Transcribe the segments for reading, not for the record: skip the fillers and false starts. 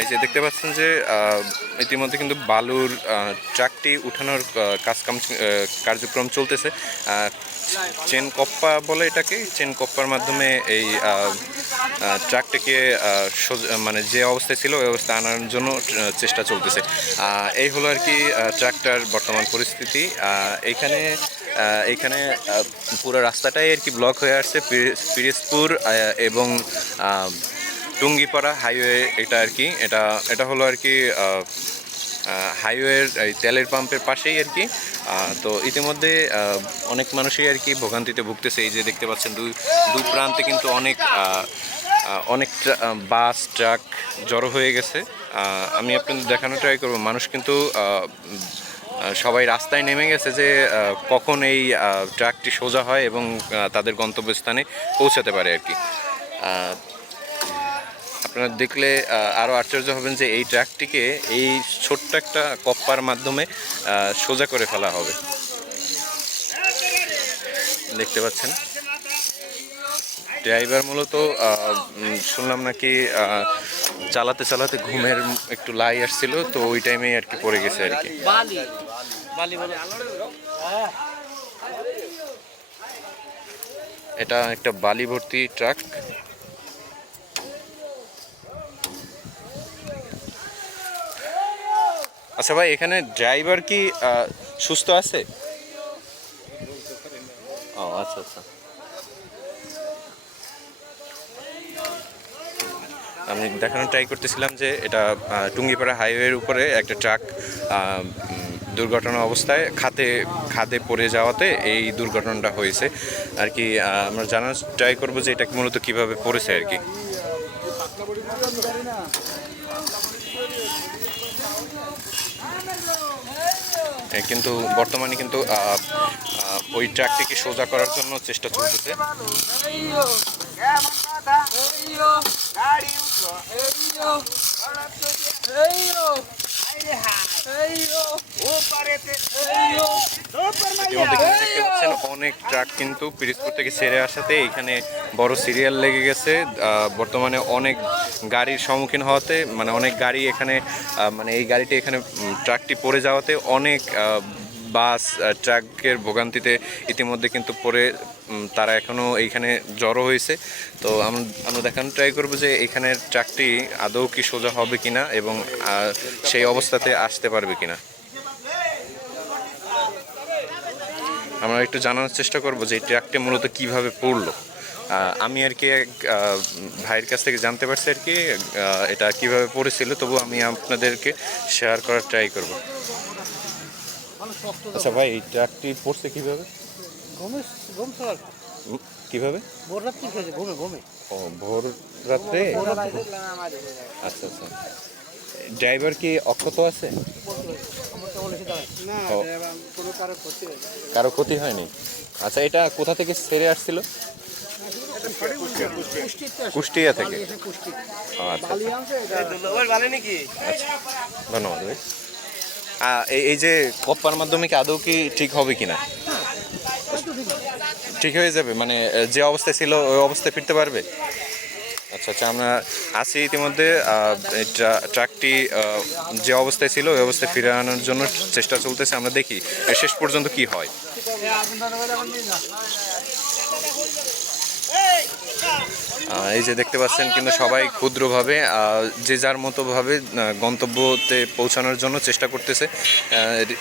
এই যে দেখতে পাচ্ছেন যে ইতিমধ্যে কিন্তু বালুর ট্রাকটি উঠানোর কার্যক্রম চলতেছে। চেন কপ্পা বলে এটাকে, চেন কপ্পার মাধ্যমে এই ট্রাকটিকে মানে যে অবস্থায় ছিল ওই অবস্থায় আনার জন্য চেষ্টা চলতেছে। এই হলো আর কি ট্রাকটার বর্তমান পরিস্থিতি। এইখানে এইখানে পুরো রাস্তাটাই আর কি ব্লক হয়ে আসছে। পিরোজপুর এবং টুঙ্গিপাড়া হাইওয়ে এটা আর কি, এটা হলো আর কি হাইওয়ের এই তেলের পাম্পের পাশেই আর কি। তো ইতিমধ্যে অনেক মানুষই আর কি ভোগান্তিতে ভুগতেছে। এই যে দেখতে পাচ্ছেন দুই প্রান্তে কিন্তু অনেক বাস ট্রাক জড়ো হয়ে গেছে। আমি আপনাদের দেখানো ট্রাই করবো। মানুষ কিন্তু সবাই রাস্তায় নেমে গেছে যে কখন এই ট্রাকটি সোজা হয় এবং তাদের গন্তব্যস্থানে পৌঁছাতে পারে আর কি। আপনারা দেখলে আরও আশ্চর্য হবেন যে এই ট্রাকটিকে এই ছোট্ট একটা কপ্পার মাধ্যমে সোজা করে ফেলা হবে। দেখতে পাচ্ছেন ড্রাইভার মূলত শুনলাম নাকি চালাতে চালাতে ঘুমের একটু লাই আসছিল, তো ওই টাইমেই আর কি পড়ে গেছে আর কি। এটা একটা বালি ভর্তি ট্রাক। আচ্ছা ভাই, এখানে ড্রাইভার কি সুস্থ আছে? ও আচ্ছা আচ্ছা। আমি দেখানোর ট্রাই করতেছিলাম যে এটা টুঙ্গিপাড়া হাইওয়ের উপরে একটা ট্রাক দুর্ঘটনা অবস্থায় খাদে পড়ে যাওয়াতে এই দুর্ঘটনাটা হয়েছে আর কি। আমরা জানার ট্রাই করবো যে এটা মূলত কীভাবে পড়েছে আর কি। কিন্তু বর্তমানে কিন্তু ওই ট্রাকটিকে সোজা করার জন্য চেষ্টা চলতেছে। অনেক ট্রাক কিন্তু পিরোজপুর থেকে ছেড়ে আসাতে এখানে বড় সিরিয়াল লেগে গেছে। বর্তমানে অনেক গাড়ির সম্মুখীন হওয়াতে, মানে অনেক গাড়ি এখানে, মানে এই গাড়িটি এখানে ট্রাকটি পড়ে যাওয়াতে অনেক বাস ট্রাকের ভোগান্তিতে ইতিমধ্যে কিন্তু পরে তারা এখনও এইখানে জড়ো হয়েছে। তো আমরা দেখানোর ট্রাই করবো যে এখানের ট্রাকটি আদৌ কি সোজা হবে কিনা এবং সেই অবস্থাতে আসতে পারবে কিনা। আমরা একটু জানার চেষ্টা করবো যে এই ট্রাকটি মূলত কিভাবে পড়লো। আমি আর কি এক ভাইয়ের কাছ থেকে জানতে পারছি আর কি এটা কিভাবে পড়েছিল, তবু আমি আপনাদেরকে শেয়ার করার ট্রাই করব। আচ্ছা ভাই, এই ট্রাকটি পড়ছে কিভাবে? কিভাবে? ও, ভোর রাত্রে। আচ্ছা আচ্ছা। ড্রাইভার কি অক্ষত আছে? কারো ক্ষতি হয়নি? আচ্ছা, এটা কোথা থেকে ছেড়ে আসছিল? কুষ্টিয়া থেকে। আচ্ছা, ধন্যবাদ ভাই। এই যে কপ্পার মাধ্যমে কি আদৌ কি ঠিক হবে কিনা? ঠিক হয়ে যাবে, মানে যে অবস্থায় ছিল ওই অবস্থায় ফিরতে পারবে? আচ্ছা আচ্ছা, আমরা আছি ইতিমধ্যে। ট্রাকটি যে অবস্থায় ছিল ওই অবস্থায় ফিরে আনার জন্য চেষ্টা চলতেছে। আমরা দেখি শেষ পর্যন্ত কি হয়। এই যে দেখতে পাচ্ছেন কিন্তু সবাই ক্ষুদ্রভাবে যে যার মতোভাবে গন্তব্যতে পৌঁছানোর জন্য চেষ্টা করতেছে।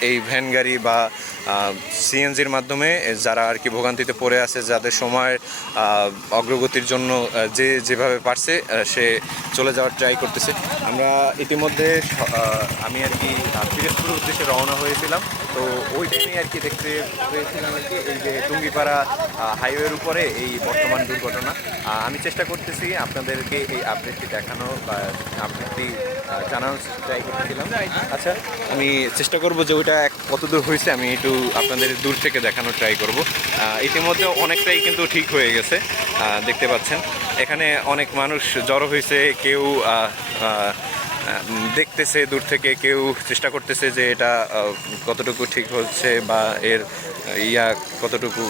এই ভ্যান গাড়ি বা সিএনজির মাধ্যমে যারা আর কি ভোগান্তিতে পড়ে আছে, যাদের সময়ের অগ্রগতির জন্য যে যেভাবে পারছে সে চলে যাওয়ার ট্রাই করতেছে। আমরা ইতিমধ্যে আমি আর কি পিরোজপুরের উদ্দেশ্যে রওনা হয়েছিলাম। তো ওই টাইমে আর কি দেখতে পেয়েছিলাম আর কি এই যে টুঙ্গিপাড়া হাইওয়ের উপরে এই বর্তমান দুর্ঘটনা। আমি চেষ্টা করতেছি আপনাদেরকে এই আপডেটটি দেখানো বা আপডেটটি জানানোর ট্রাই করতেছিলাম। আচ্ছা, আমি চেষ্টা করব যে ওইটা কতদূর হয়েছে আমি একটু আপনাদের দূর থেকে দেখানোর ট্রাই করব। ইতিমধ্যে অনেকটাই কিন্তু ঠিক হয়ে গেছে। দেখতে পাচ্ছেন এখানে অনেক মানুষ জড়ো হয়েছে। কেউ দেখতেছে দূর থেকে, কেউ চেষ্টা করতেছে যে এটা কতটুকু ঠিক হচ্ছে বা এর কতটুকু,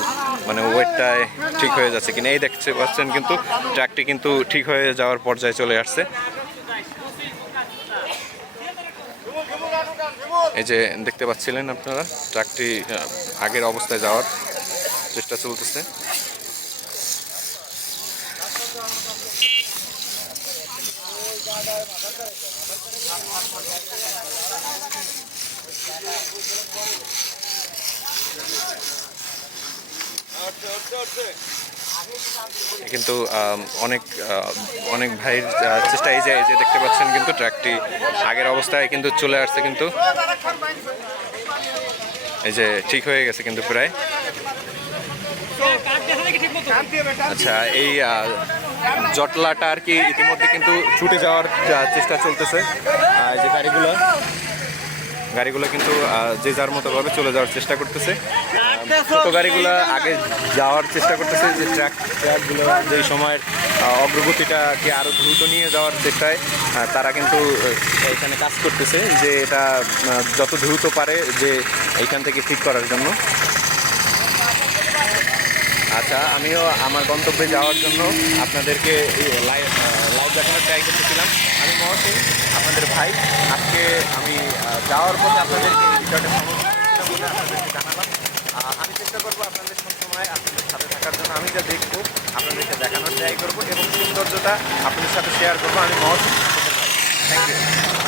মানে ওয়েটটায় ঠিক হয়ে যাচ্ছে কিনা। এই দেখতে পাচ্ছেন কিন্তু ট্রাকটি কিন্তু ঠিক হয়ে যাওয়ার পর্যায়ে চলে আসছে। এই যে দেখতে পাচ্ছিলেন আপনারা, ট্রাকটি আগের অবস্থায় যাওয়ার চেষ্টা চলতেছে। কিন্তু অনেক অনেক ভাইয়ের চেষ্টা, এই যে দেখতে পাচ্ছেন কিন্তু ট্রাকটি আগের অবস্থায় কিন্তু চলে আসছে, কিন্তু এই যে ঠিক হয়ে গেছে কিন্তু প্রায়। আচ্ছা, এই জটলাটা আর কি ইতিমধ্যে কিন্তু ছুটে যাওয়ার চেষ্টা চলতেছে। যে গাড়িগুলো কিন্তু যে যার মতো ভাবে চলে যাওয়ার চেষ্টা করতেছে। ছোটো গাড়িগুলো আগে যাওয়ার চেষ্টা করতেছে, যে ট্রাকগুলো যে সময়ের অগ্রগতিটাকে আরও দ্রুত নিয়ে যাওয়ার চেষ্টায় তারা কিন্তু এখানে কাজ করতেছে, যে এটা যত দ্রুত পারে যে এইখান থেকে ঠিক করার জন্য। আচ্ছা, আমিও আমার গন্তব্যে যাওয়ার জন্য আপনাদেরকে লাইভ দেখানোর ট্রাই করতেছিলাম। আমি মহসিন, আপনাদের ভাই। আজকে আমি যাওয়ার পথে আপনাদেরকে এই বিষয়টা আপনাদেরকে জানালাম। আমি চেষ্টা করবো আপনাদের সবসময় আপনাদের সাথে থাকার জন্য। আমি যা দেখবো আপনাদেরকে দেখানোর ট্রাই করবো এবং সৌন্দর্যটা আপনাদের সাথে শেয়ার করবো। আমি মহসিন, আপনাদের ভাই। Thank you.